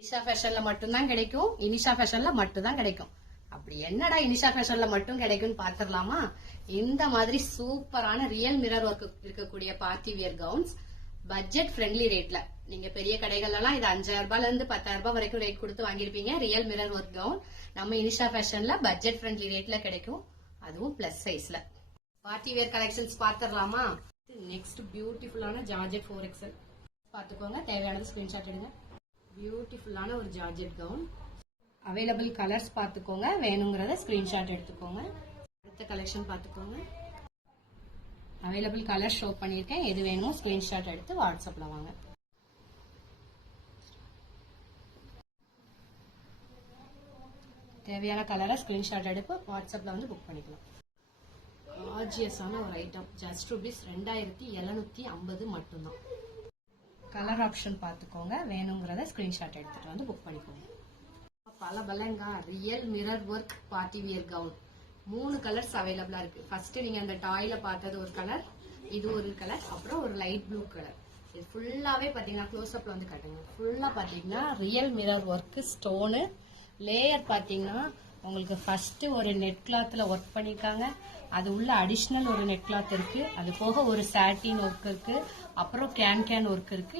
இனிஷா ஃபேஷன்ல மட்டும்தான் கிடைக்கும். இனிஷா ஃபேஷன்ல மட்டும் தான் கிடைக்கும். அப்படி என்னடா இனிஷா ஃபேஷன்ல மட்டும் கிடைக்கும்னு பாத்துடலாமா இந்த மாதிரி சூப்பரான ரியல் மிரர் ஒர்க் இருக்கக்கூடிய party wear gowns budget friendly ரேட்ல நீங்க பெரிய கடைகள்ல எல்லாம் இது அஞ்சாயிரம் ரூபாய்ல இருந்து பத்தாயிரம் ரூபாய் வரைக்கும் ரேட் கொடுத்து வாங்கியிருப்பீங்க. ரியல் மிரர் ஒர்க் கவுன் நம்ம இனிஷா ஃபேஷன்ல பட்ஜெட் ஃப்ரெண்ட்லி ரேட்ல கிடைக்கும். அதுவும் பிளஸ் சைஸ்ல பார்ட்டி வேர் கலெக்ஷன்ஸ் பாத்துடலாமா நெக்ஸ்ட் பியூட்டிஃபுல்லான ஜார்ஜெட் ஃபோர் எக்ஸல் பாத்துக்கோங்க தேவையானது ஸ்கிரீன்ஷாட் எடுங்க. பியூட்டிஃபுல்லான ஒரு ஜார்ஜெட் கவுன் அவைலபிள் கலர்ஸ் பார்த்துக்கோங்க. வேணுங்கிறத ஸ்கிரீன்ஷாட் எடுத்துக்கோங்க. அடுத்த கலெக்ஷன் பார்த்துக்கோங்க. அவைலபிள் கலர் ஷோ பண்ணியிருக்கேன். எது வேணுமோ ஸ்கிரீன்ஷாட் எடுத்து வாட்ஸ்அப்பில் வாங்க. தேவையான கலரை ஸ்கிரீன்ஷாட் எடுப்பு வாட்ஸ்அப்பில் வந்து புக் பண்ணிக்கலாம். ஆர்ஜியஸான ஒரு ஐட்டம் ஜஸ்ட் ருபீஸ் ரெண்டாயிரத்தி எழுநூற்றி ஐம்பது மட்டும்தான். கலர் ஆப்ஷன் பார்த்துக்கோங்க. வேணுங்கிறத ஸ்கிரீன்ஷாட் எடுத்துட்டு வந்து புக் பண்ணிக்கோங்க. பல பலங்கா. Real mirror work party wear gown மூணு கலர்ஸ் அவைலபிளா இருக்கு. ஃபர்ஸ்ட் நீங்க அந்த டாய்ல பார்த்தது ஒரு கலர் இது ஒரு கலர் அப்புறம் ஒரு லைட் ப்ளூ கலர் இது ஃபுல்லாவே பாத்தீங்கன்னா க்ளோஸ் வந்து கட்டுங்க. ஃபுல்லா பாத்தீங்கன்னா real mirror work stone layer பாத்தீங்கன்னா உங்களுக்கு ஃபஸ்ட்டு ஒரு நெட் கிளாத்தில் ஒர்க் பண்ணியிருக்காங்க அது உள்ள அடிஷ்னல் ஒரு நெட் கிளாத் இருக்குது அது போக ஒரு சாட்டின் ஒர்க் இருக்குது அப்புறம் கேன் கேன் ஒர்க் இருக்குது